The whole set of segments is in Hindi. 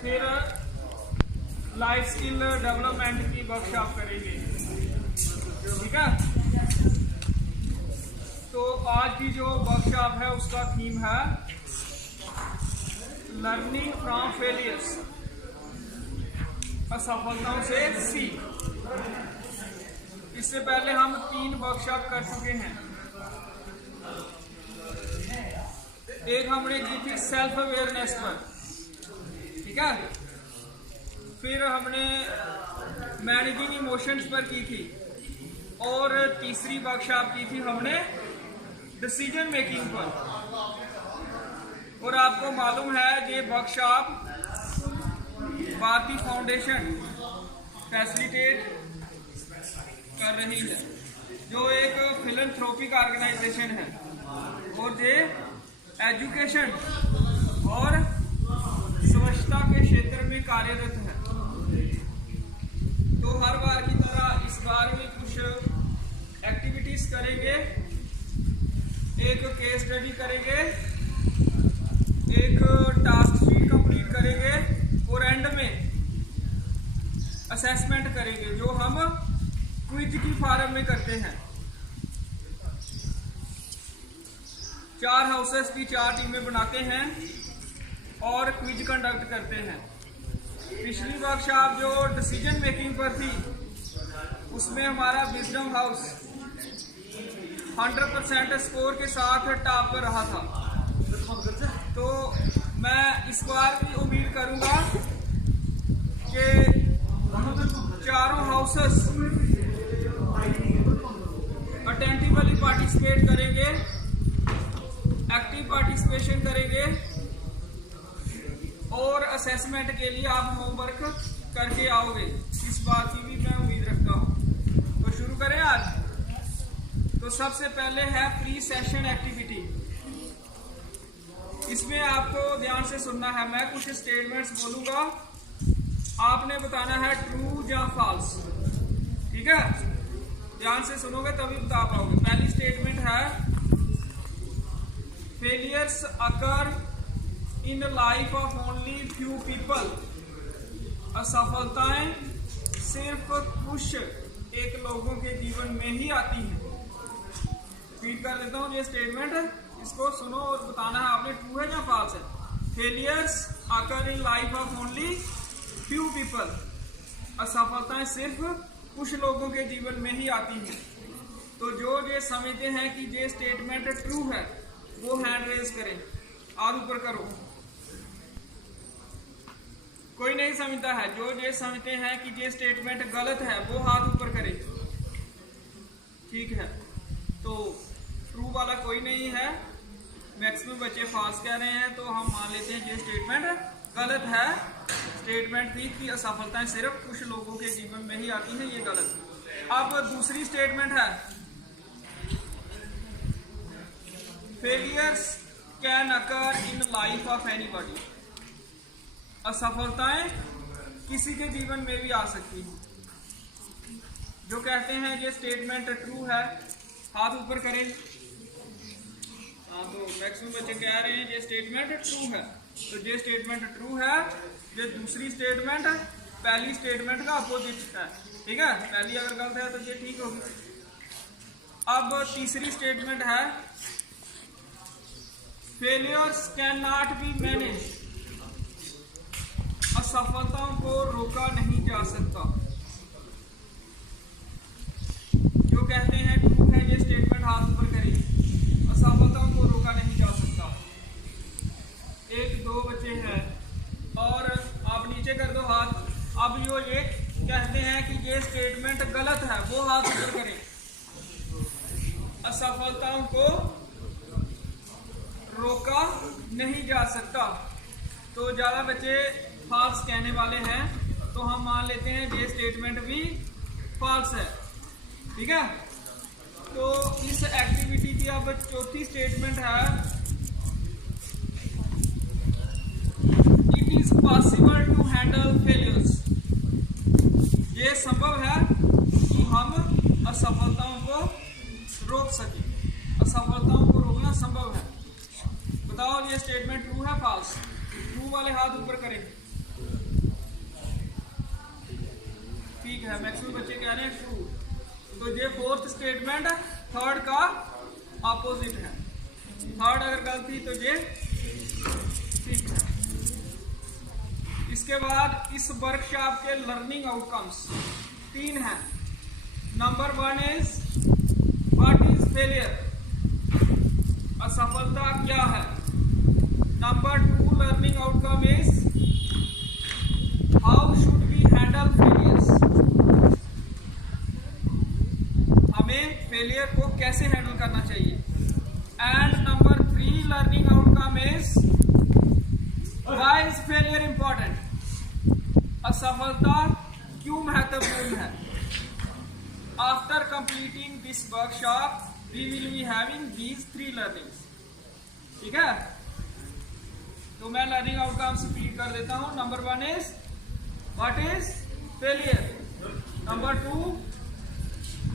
फिर लाइफ स्किल डेवलपमेंट की वर्कशॉप करेंगे। ठीक है, तो आज की जो वर्कशॉप है उसका थीम है लर्निंग फ्रॉम फेलियर्स, असफलताओं से सीख। इससे पहले हम 3 वर्कशॉप कर चुके हैं। एक हमने की थी सेल्फ अवेयरनेस पर, ठीक है, फिर हमने मैनेजिंग इमोशंस पर की थी, और तीसरी वर्कशॉप की थी हमने डिसीजन मेकिंग पर। और आपको मालूम है ये वर्कशॉप भारतीय फाउंडेशन फैसिलिटेट कर रही है, जो एक फिलैंथ्रोपिक ऑर्गेनाइजेशन है, और ये एजुकेशन और स्वच्छता के क्षेत्र में कार्यरत है। तो हर बार की तरह इस बार भी कुछ एक्टिविटीज करेंगे, एक केस स्टडी करेंगे, एक टास्क शीट कंप्लीट करेंगे, और एंड में असेसमेंट करेंगे, जो हम क्विज की फॉर्म में करते हैं। 4 हाउसेस की 4 टीमें बनाते हैं और क्विज कंडक्ट करते हैं। पिछली वर्कशॉप जो डिसीजन मेकिंग पर थी, उसमें हमारा विजडम हाउस 100% स्कोर के साथ टॉप पर रहा था। तो मैं इस बार भी उम्मीद करूंगा कि चारों हाउसेस अटेंटिवली पार्टिसिपेट करेंगे, एक्टिव पार्टिसिपेशन करेंगे, और असेसमेंट के लिए आप होमवर्क करके आओगे। इस बात की भी मैं उम्मीद रखता हूँ। तो शुरू करें आज। तो सबसे पहले है प्री सेशन एक्टिविटी। इसमें आपको ध्यान से सुनना है, मैं कुछ स्टेटमेंट्स बोलूंगा, आपने बताना है ट्रू या फॉल्स। ठीक है, ध्यान से सुनोगे तभी बता पाओगे। पहली स्टेटमेंट है failures occur in life of only few people. असफलताएं सिर्फ कुछ एक लोगों के जीवन में ही आती हैं। रिपीट कर देता हूँ ये स्टेटमेंट, इसको सुनो और बताना है आपने ट्रू है या फॉल्स है। Failures occur in life of only few people. असफलताएं सिर्फ कुछ लोगों के जीवन में ही आती हैं। तो जो ये समझते हैं कि ये स्टेटमेंट ट्रू है वो हैंड रेज करें, हाथ ऊपर करो। कोई नहीं समझता है, जो ये समझते हैं कि ये स्टेटमेंट गलत है वो हाथ ऊपर करें। ठीक है, तो ट्रू वाला कोई नहीं है, मैक्सिमम बच्चे फॉल्स कह रहे हैं, तो हम मान लेते हैं ये स्टेटमेंट गलत है। स्टेटमेंट थी कि असफलताएं सिर्फ कुछ लोगों के जीवन में ही आती हैं, ये गलत है। अब दूसरी स्टेटमेंट है failures can occur in life of anybody. असफलताएं किसी के जीवन में भी आ सकती हैं। जो कहते हैं ये स्टेटमेंट ट्रू है, हाथ ऊपर करें। हाँ, तो मैक्सिमम बच्चे कह रहे हैं ये स्टेटमेंट ट्रू है, तो ये स्टेटमेंट ट्रू है। ये दूसरी स्टेटमेंट पहली स्टेटमेंट का अपोजिट है। ठीक है, पहली अगर गलत है तो ये ठीक होगी। अब तीसरी स्टेटमेंट है failures can not be manage. असफलताओं को रोका नहीं जा सकता। जो कहते हैं ट्रू है ये स्टेटमेंट हाथ ऊपर करें। असफलताओं को रोका नहीं जा सकता। 1-2 बच्चे हैं, और आप नीचे कर दो हाथ। अब जो ये कहते हैं कि ये स्टेटमेंट गलत है वो हाथ ऊपर करें। असफलताओं को रोका नहीं जा सकता। तो ज्यादा बच्चे फॉल्स कहने वाले हैं, तो हम मान लेते हैं ये स्टेटमेंट भी फॉल्स है। ठीक है, तो इस एक्टिविटी की अब चौथी स्टेटमेंट है it is possible to handle failures. ये संभव है कि हम असफलताओं को रोक सकें। असफलताओं को रोकना संभव है। बताओ ये स्टेटमेंट ट्रू है फॉल्स? ट्रू वाले हाथ ऊपर करें। ठीक है, मैक्सिमम बच्चे कह रहे हैं ट्रू। तो ये फोर्थ स्टेटमेंट थर्ड का अपोजिट है। थर्ड अगर गलती तो ये ठीक है। इसके बाद इस वर्कशॉप के लर्निंग आउटकम्स 3 हैं। Number 1 is what is failure, असफलता क्या है। Number 2 learning outcome is how should we handle failures, हमें फेलियर को कैसे हैंडल करना चाहिए। And number 3 learning outcome is why is failure important, असफलता क्यों महत्वपूर्ण है। After completing this workshop we will be having these 3 learnings. ठीक है, तो मैं लर्निंग आउटकम्स रिपीट कर देता हूं। Number 1 is what is failure, number 2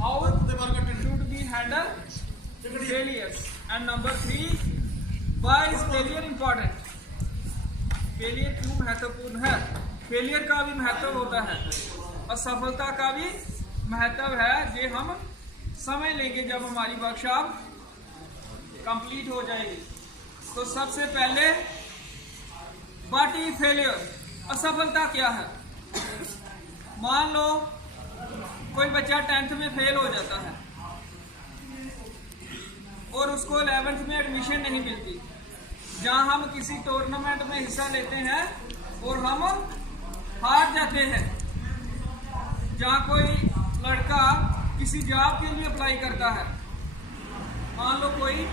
how should be handle failures, and number 3 why is failure important, failure क्यों महत्वपूर्ण है। फेलियर का भी महत्व होता है, असफलता का भी महत्व है, ये हम समझ लेंगे जब हमारी वर्कशॉप कंप्लीट हो जाएगी। तो सबसे पहले व्हाट इज फेलियर, असफलता क्या है। मान लो कोई बच्चा 10th में फेल हो जाता है और उसको 11th में एडमिशन नहीं मिलती। जहां हम किसी टूर्नामेंट में हिस्सा लेते हैं और हम हार जाते हैं, जहां कोई लड़का किसी जॉब के लिए अप्लाई करता है, मान लो कोई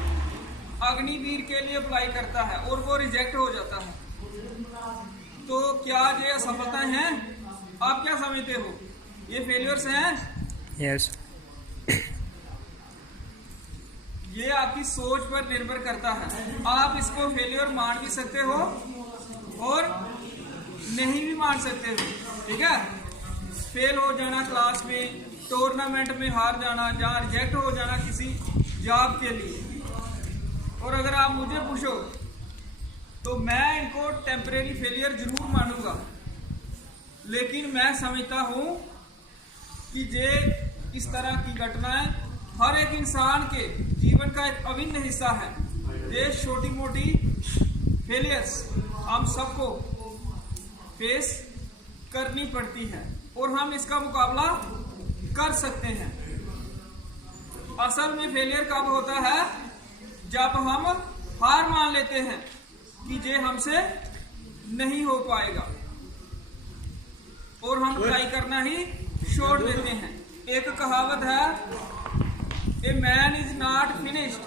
अग्निवीर के लिए अप्लाई करता है और वो रिजेक्ट हो जाता है, तो क्या ये असफलता है। आप क्या समझते हो, ये फेलियर्स हैं? यस। ये आपकी सोच पर निर्भर करता है। आप इसको फेलियर मान भी सकते हो और नहीं भी मान सकते हो। ठीक है, फेल हो जाना क्लास में, टूर्नामेंट में हार जाना, जहाँ रिजेक्ट हो जाना किसी जॉब के लिए। और अगर आप मुझे पूछो तो मैं इनको टेम्परेरी फेलियर जरूर मानूंगा, लेकिन मैं समझता हूं कि ये इस तरह की घटनाएं हर एक इंसान के जीवन का एक अभिन्न हिस्सा है। ये छोटी मोटी फेलियर्स हम सबको फेस करनी पड़ती है और हम इसका मुकाबला कर सकते हैं। असल में फेलियर कब होता है, जब हम हार मान लेते हैं कि ये हमसे नहीं हो पाएगा और हम ट्राई करना ही छोड़ देते हैं। एक कहावत है, a man is not finished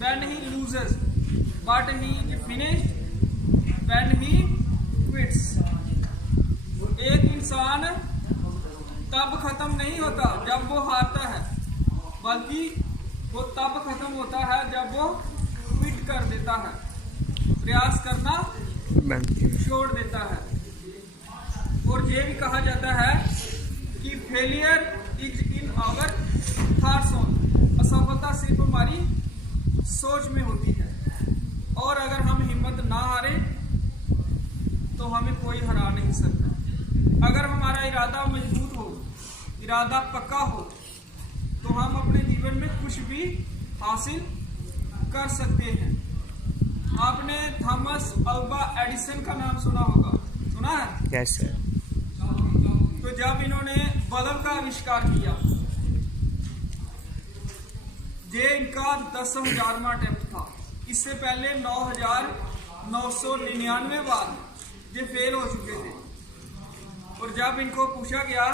when he loses but he is finished when he quits. एक इंसान तब खत्म नहीं होता जब वो हारता है, बल्कि वो तब खत्म होता है जब वो क्विट कर देता है, प्रयास करना छोड़ देता है। और ये भी कहा जाता है कि failure is in our thoughts only, असफलता सिर्फ हमारी सोच में होती है। और अगर हम हिम्मत ना हारे तो हमें कोई हरा नहीं सकता। अगर हमारा इरादा मजबूत हो, इरादा पक्का हो, तो हम अपने जीवन में कुछ भी हासिल कर सकते हैं। आपने थॉमस अल्वा एडिसन का नाम सुना होगा, सुना है? Yes sir. तो जब इन्होंने बल्ब का आविष्कार किया, ये इनका 10,000वां अटेम्प्ट था। इससे पहले 9,999 बार ये फेल हो चुके थे। और जब इनको पूछा गया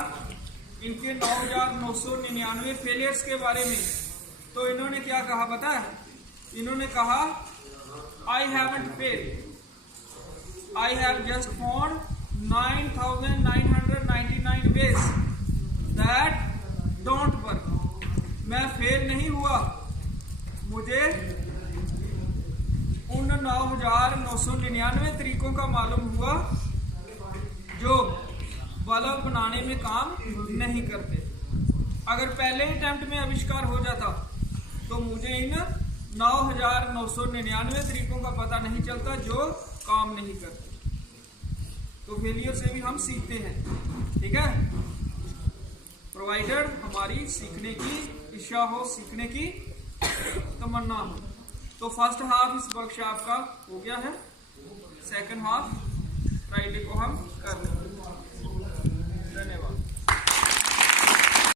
इनके 9,999 फेलियर्स के बारे में, तो इन्होंने क्या कहा पता है? इन्होंने कहा, I haven't failed. I have just found 9,999 ways that don't work. मैं फेल नहीं हुआ, मुझे उन 9,999 तरीकों का मालूम हुआ जो बल्ब बनाने में काम नहीं करते। अगर पहले अटेम्प्ट में आविष्कार हो जाता तो मुझे इन 9,999 तरीकों का पता नहीं चलता जो काम नहीं करते। तो फेलियर से भी हम सीखते हैं। ठीक है, प्रोवाइडेड हमारी सीखने की इच्छा हो, सीखने की तमन्ना हो। तो फर्स्ट हाफ इस वर्कशॉप का हो गया है, सेकंड हाफ फ्राइडे को हम कर लेंगे। धन्यवाद।